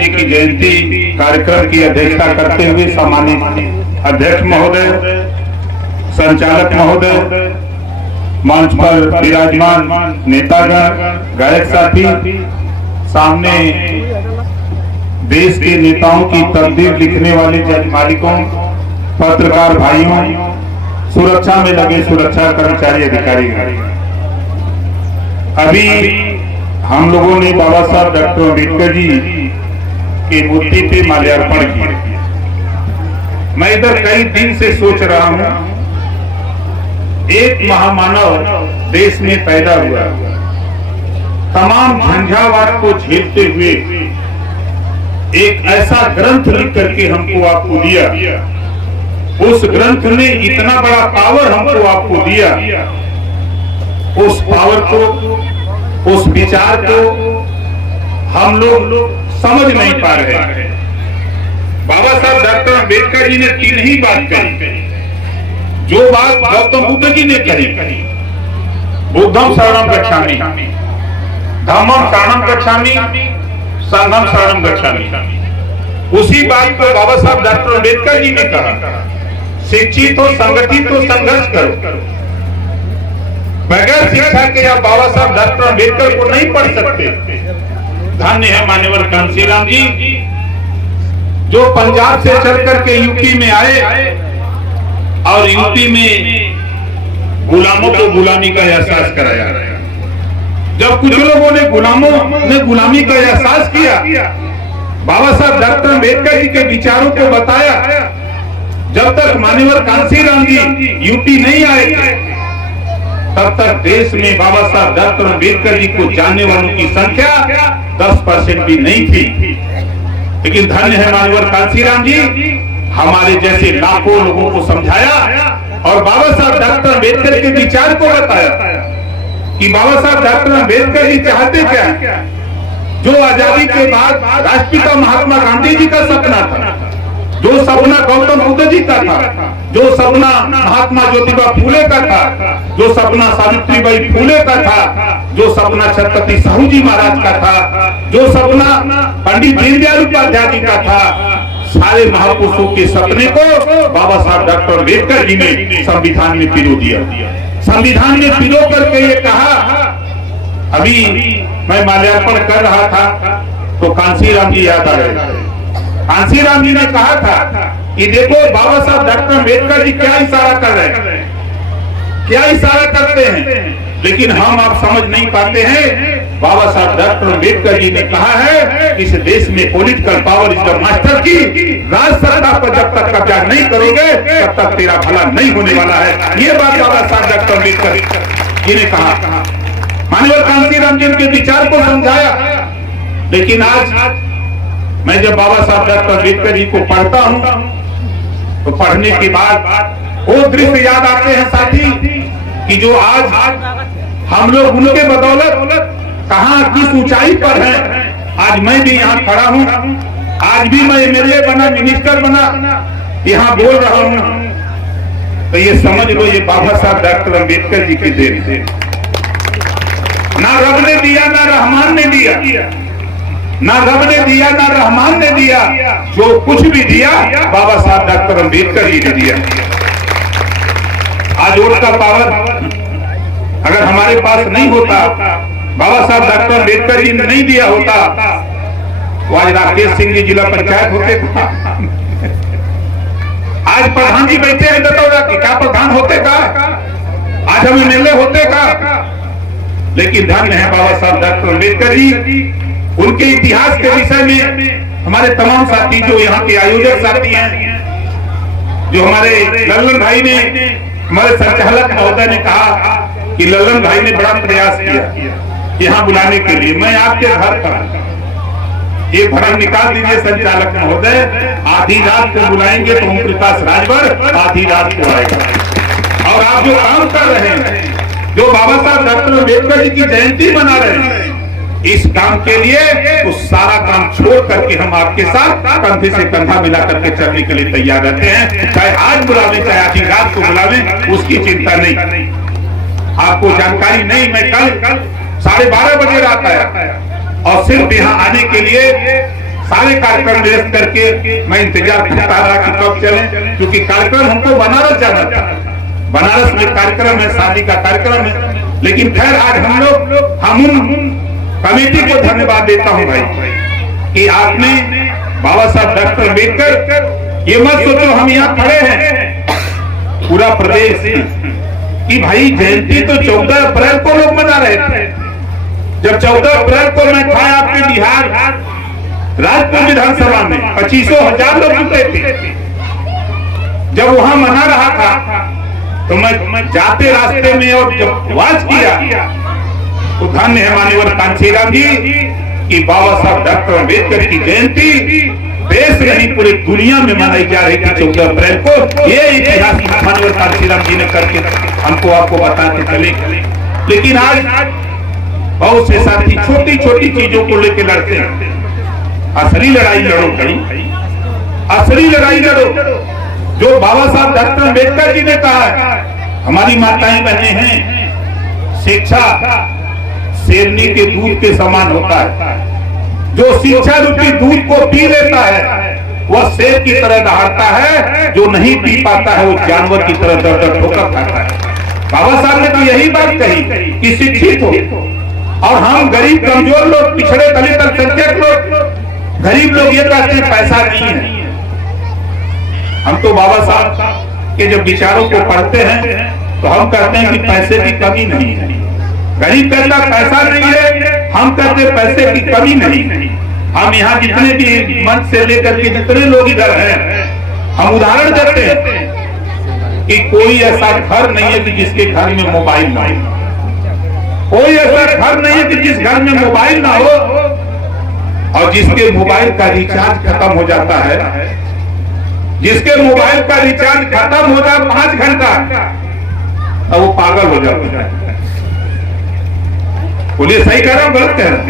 जी की जयंती कार्यक्रम की अध्यक्षता करते हुए सम्मानित अध्यक्ष महोदय, संचालक महोदय, मंच पर विराजमान नेतागण, गायक साथी, सामने देश के नेताओं की तकदीर लिखने वाले जज मालिकों, पत्रकार भाइयों, सुरक्षा में लगे सुरक्षा कर्मचारी अधिकारी, अभी हम लोगों ने बाबा साहब डॉक्टर अम्बेडकर जी की मूर्ति पे माल्यार्पण किया। मैं इधर कई दिन से सोच रहा हूं, एक महामानव देश में पैदा हुआ, तमाम झंझावात को झेलते हुए एक ऐसा ग्रंथ लिख करके हमको आपको दिया। उस ग्रंथ ने इतना बड़ा पावर हमको आपको दिया, उस पावर को, उस विचार को हम लोग समझ नहीं पा रहे। बाबा साहब डॉक्टर अम्बेडकर जी ने तीन ही बात कही, जो बात गौतम बुद्ध जी ने कही, बुद्धम शरणम गच्छामि, धम्मम शरणम गच्छामि, संघम शरणम गच्छामि। उसी बात को बाबा साहब डॉक्टर अम्बेडकर जी ने कहा, शिक्षित हो, संगठित हो, संघर्ष करो। बगैर शिक्षा के आप बाबा साहब डॉक्टर अम्बेडकर को नहीं पढ़ सकते। धन्य है मान्यवर कांसीराम जी, जो पंजाब से चल करके यूपी में आए और यूपी में गुलामों को गुलामी का एहसास कराया। जब कुछ लोगों ने गुलामों ने गुलामी का एहसास किया, बाबा साहब डॉक्टर अम्बेडकर जी के विचारों को बताया। जब तक मान्यवर कांसीराम जी यूपी नहीं आए थे, तब तक देश में बाबा साहब डॉक्टर अम्बेडकर जी को जानने वालों की संख्या 10% भी नहीं थी। लेकिन धन्य है मान्यवर कांसीराम जी, हमारे जैसे लाखों लोगों को समझाया और बाबा साहब डॉक्टर अम्बेडकर के विचार को बताया कि बाबा साहब डॉक्टर अम्बेडकर जी चाहते क्या, जो आजादी के बाद राष्ट्रपिता महात्मा गांधी जी का सपना था, जो सपना गौतम बुद्ध जी का था, जो सपना महात्मा ज्योतिबा फूले का था, जो सपना सावित्रीबाई फूले का था, जो सपना छत्रपति साहू जी महाराज का था, जो सपना पंडित दीनदयाल उपाध्याय जी का था, सारे महापुरुषों के सपने को बाबा साहब डॉक्टर अम्बेडकर जी ने संविधान में पिरो दिया। संविधान में पिरो करके ये कहा, अभी मैं माल्यार्पण कर रहा था तो कांसीराम जी याद आ रहे। कांसीराम जी ने कहा था कि देखो बाबा साहब डॉक्टर अम्बेडकर जी क्या इशारा कर रहे हैं, क्या इशारा करते हैं, लेकिन हम आप समझ नहीं पाते हैं। बाबा साहब डॉक्टर अम्बेडकर जी ने कहा है, इस देश में political power is the master की, राज सत्ता पर जब तक कब्जा नहीं करोगे तब तक तेरा भला नहीं होने वाला है। ये बात बाबा साहब डॉक्टर अम्बेडकर जी ने कहा। मान्यवर कांसीराम जी के विचार को समझाया। लेकिन आज मैं जब बाबा साहब डॉक्टर अम्बेडकर जी को पढ़ता हूं तो पढ़ने के बाद वो दृश्य याद आते हैं साथी, कि जो आज हम लोग उनके बदौलत कहां किस ऊंचाई पर हैं। आज मैं भी यहाँ खड़ा हूं, आज भी मैं एमएलए बना, मिनिस्टर बना, यहाँ बोल रहा हूं, तो ये समझ लो ये बाबा साहब डॉक्टर अम्बेडकर जी की देन है। ना रब ने दिया, ना रहमान ने दिया, ना रब ने दिया, ना रहमान ने दिया, जो कुछ भी दिया बाबा साहब डॉक्टर अम्बेडकर जी ने दिया। आज वोट का पावर अगर हमारे पास नहीं होता, बाबा साहब डॉक्टर अम्बेडकर जी ने नहीं दिया होता, तो आज राकेश सिंह जी जिला पंचायत होते था, आज प्रधान जी बैठे हैं दतौरा के, क्या प्रधान होते का, आज हम एमएलए होते का। लेकिन धन्य है बाबा साहब डॉक्टर अम्बेडकर जी, उनके इतिहास के विषय में हमारे तमाम साथी, जो यहाँ के आयोजक साथी हैं, जो हमारे लल्लन भाई ने, हमारे संचालक महोदय ने कहा कि लल्लन भाई ने बड़ा प्रयास किया यहाँ बुलाने के लिए। मैं आपके घर पर ये भरम निकाल दीजिए संचालक महोदय, आधी रात को बुलाएंगे तो ओम प्रकाश राजभर आधी रात को आएगा। और आप जो काम कर रहे हैं, जो बाबा साहब डॉक्टर अम्बेडकर जी की जयंती मना रहे हैं, इस काम के लिए तो सारा काम छोड़ करके हम आपके साथ कंधे से कंधा मिला करके चलने के लिए तैयार रहते हैं। चाहे आज बुलावे, चाहे आधी रात को बुलावे, उसकी चिंता नहीं। आपको जानकारी नहीं, मैं कल 12:30 बजे रात आया और सिर्फ यहाँ आने के लिए सारे कार्यक्रम निरस्त करके मैं इंतजार करता रहा कि कब चले, क्योंकि कार्यक्रम हमको बनारस जाना था। बनारस में कार्यक्रम है, शादी का कार्यक्रम है। लेकिन खैर आज हम उन कमेटी को धन्यवाद देता हूं भाई कि आपने बाबा साहब डॉक्टर अम्बेडकर, ये मत सोचो हम यहाँ खड़े हैं पूरा प्रदेश कि भाई जयंती तो 14 अप्रैल को लोग मना रहे थे। जब 14 अप्रैल को मैं था आपके बिहार राजपुर विधानसभा में 25,000 लोग जुटे थे। जब वहां मना रहा था तो मैं जाते रास्ते में और जब वाच किया तो धन्य है माननीय कांशीराम जी कि बाबा साहब डॉक्टर अम्बेडकर की जयंती देश नहीं पूरी दुनिया में मनाई जा रही थी 14 अप्रैल को। ये इतिहास माननीय कांशीराम जी ने करके हमको आपको बताते चले। लेकिन आज बहुत से साथी छोटी छोटी चीजों को लेकर लड़ते हैं। असली लड़ाई लड़ो भाई, असली लड़ाई लड़ो। जो बाबा साहब डॉक्टर अम्बेडकर जी ने कहा है, हमारी माताएं बहनें हैं, शिक्षा शेरनी के दूध के समान होता है। जो शिक्षा रूपी दूध को पी लेता है वह शेर की तरह दहाड़ता है, जो नहीं पी पाता है वो जानवर की तरह दर दर ठोकर खाता है। बाबा साहब ने तो यही बात कही कि शिक्षित हो, और हम गरीब कमजोर लोग, पिछड़े दलित अल्पसंख्यक लोग, गरीब लोग ये कहते हैं पैसा नहीं है। हम तो बाबा साहब के जब विचारों को पढ़ते हैं तो हम कहते हैं कि पैसे की कमी नहीं है। गरीब कहता पैसा नहीं है, हम कहते पैसे की कमी नहीं। हम यहाँ जितने भी मंच से लेकर के जितने लोग इधर हैं, हम उदाहरण देते हैं कि कोई ऐसा घर नहीं है कि जिसके घर में मोबाइल ना हो। कोई ऐसा घर नहीं है कि जिस घर में मोबाइल ना हो, और जिसके मोबाइल का रिचार्ज खत्म हो जाता है, जिसके मोबाइल का रिचार्ज खत्म हो जाए 5 घंटा, अब वो पागल हो जाता है। बोलिए सही कह रहा हूं गलत कह रहा हूं?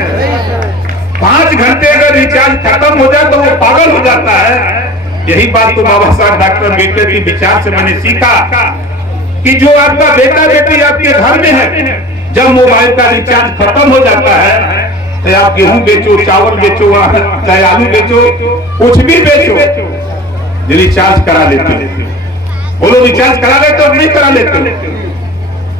5 घंटे अगर रिचार्ज खत्म हो जाए तो वो पागल हो जाता है। यही बात तो बाबा साहब डॉक्टर अम्बेडकर के विचार से मैंने सीखा कि जो आपका बेटा बेटी आपके घर में है, जब मोबाइल का रिचार्ज खत्म हो जाता है तो आप गेहूं बेचो, चावल बेचो, चाहे आलू बेचो, कुछ भी बेचो, रिचार्ज करा लेते हो। वो लोग रिचार्ज करा लेते हो नहीं करा लेते हो,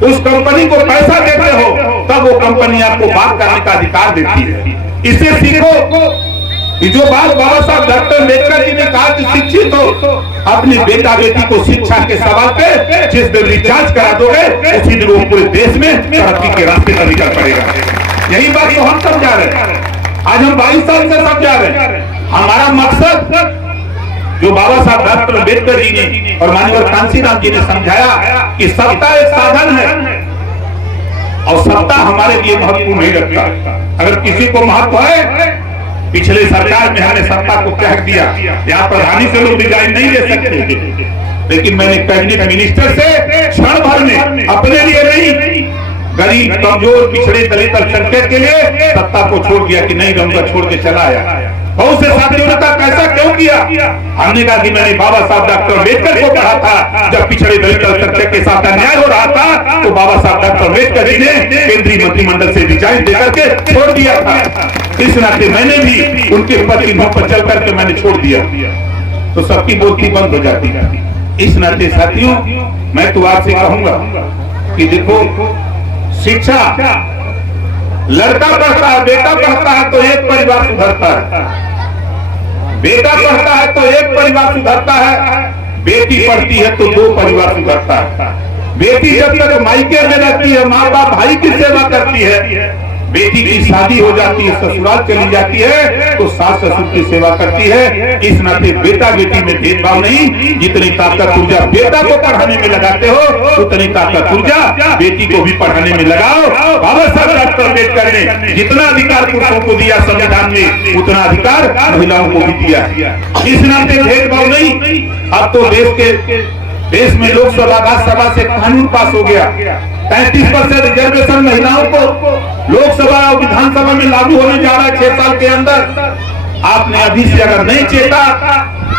उस कंपनी को पैसा देते हो, तब वो कंपनी आपको बात करने का अधिकार देती है। इसे सीखो कि जो बात बाबा साहब डॉक्टर अम्बेडकर जी ने कहा कि शिक्षित हो, अपनी बेटा बेटी को शिक्षा के सवाल पे जिस दिन रिचार्ज करा दोगे उसी दिन वो पूरे देश में तरक्की के रास्ते पर निकल पड़ेगा। यही बात तो हम समझा रहे हैं, आज हम 22 साल से समझा रहे हैं। हमारा मकसद जो बाबा साहब डॉक्टर अम्बेडकर जी ने और माननीय कांशीराम जी ने समझाया कि सत्ता एक साधन है और सत्ता हमारे लिए महत्वपूर्ण नहीं रखता। अगर किसी को महत्व है, पिछले सरकार में हमने सत्ता को त्याग दिया, यहाँ प्रधानी से लोग रिजाइन नहीं ले सकते, लेकिन मैंने कैबिनेट मिनिस्टर से क्षण भर में अपने लिए नहीं, गरीब कमजोर पिछड़े दलित अल्पसंख्यक के लिए सत्ता को छोड़ दिया कि नहीं रहूंगा, छोड़ के चला आया। बहुत से साथियों ने कहा कैसा क्यों किया? हमने कहा कि मैंने बाबा साहब डॉक्टर अम्बेडकर को पढ़ा था, जब पिछड़े दलित अल्पसंख्यक के साथ अन्याय हो रहा था तो बाबा साहब डॉक्टर अम्बेडकर जी ने केंद्रीय मंत्रिमंडल से रिजाइन देकर के छोड़ दिया था। इस नाते मैंने भी उनके प्रति मुंह पर चल करके मैंने छोड़ दिया, तो सबकी बोलती बंद हो जाती है। इस नाते साथियों मैं तो आपसे कहूंगा कि देखो, शिक्षा लड़का पढ़ता है, बेटा पढ़ता है तो एक परिवार सुधरता है, बेटा पढ़ता है तो एक परिवार सुधरता है, बेटी पढ़ती है तो 2 परिवार सुधरता है। बेटी जब तक मायके में रहती है, माँ बाप भाई की सेवा करती है, बेटी की शादी हो जाती है, ससुराल चली जाती है तो सास ससुर की सेवा करती है। इस नाते बेटा बेटी में भेदभाव नहीं, जितनी ताकत ऊर्जा बेटा को पढ़ाने में लगाते हो उतनी ताकत ऊर्जा बेटी को भी पढ़ाने में लगाओ। बाबा साहब डॉक्टर अम्बेडकर ने जितना अधिकार पुरुषों को दिया संविधान में, उतना अधिकार महिलाओं को भी दिया। इस नाते भेदभाव नहीं। अब तो देश में लोकसभा राज्यसभा से कानून पास हो गया, 35% रिजर्वेशन महिलाओं को लोकसभा और विधानसभा में लागू होने जा रहा है 6 साल के अंदर। आपने अभी से अगर नहीं चेता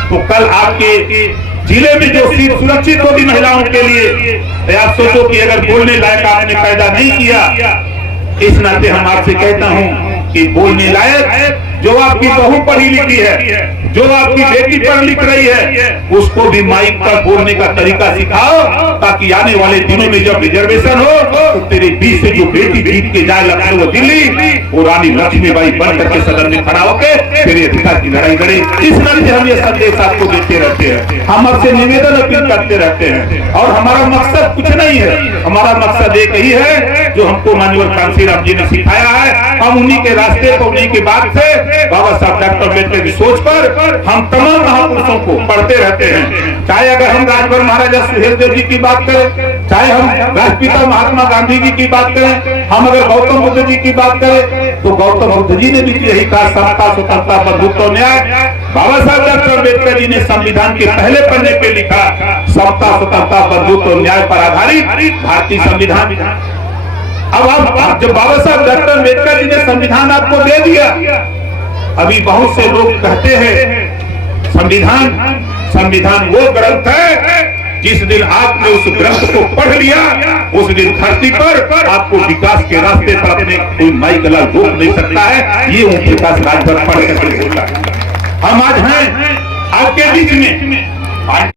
तो कल आपके जिले में जो सीट सुरक्षित होगी महिलाओं के लिए, तो आप सोचो कि अगर बोलने लायक आपने पैदा नहीं किया। इस नाते हम आपसे कहता हूं कि बोलने लायक जो आपकी बहू पढ़ी लिखी है, जो आपकी बेटी पढ़ लिख रही है, उसको भी माइक पर बोलने का तरीका सिखाओ, ताकि आने वाले दिनों में जब रिजर्वेशन हो तो तेरे बीच से जो बेटी जीत के जाए लखनऊ दिल्ली, वो रानी लक्ष्मीबाई बन करके सदन में खड़ा होकर तेरे अधिकार की लड़ाई लड़े। इस तरह से हम ये संदेश आपको देते रहते हैं, हम आपसे निवेदन अपील करते रहते हैं। और हमारा मकसद कुछ नहीं है, हमारा मकसद एक ही है जो हमको माननीय कांसीराम जी ने सिखाया है। हम उन्हीं के रास्ते पर, उन्हीं की बात से, बाबा साहब डॉक्टर अम्बेडकर की सोच पर हम तमाम महापुरुषों को पढ़ते रहते हैं। चाहे अगर हम राजभर महाराजा सुहेलदेव जी की बात करें, चाहे हम राष्ट्रपिता महात्मा गांधी जी की बात करें, हम अगर गौतम बुद्ध जी की बात करें तो गौतम बुद्ध जी ने भी यही कहा, समता स्वतंत्रता बंधुत्व न्याय। बाबा साहब डॉक्टर अम्बेडकर जी ने संविधान के पहले पन्ने पे लिखा, समता स्वतंत्रता बंधुत्व न्याय पर आधारित भारतीय संविधान। अब आप जब बाबा साहब डॉक्टर अम्बेडकर जी ने संविधान आपको दे दिया, अभी बहुत से लोग कहते हैं संविधान वो ग्रंथ है, जिस दिन आपने उस ग्रंथ को पढ़ लिया, उस दिन धरती पर आपको विकास के रास्ते पर अपने कोई माई गला रोक नहीं सकता है। ये ओम प्रकाश राजभर पढ़ करके बोला। हम आज हैं आपके बीच में।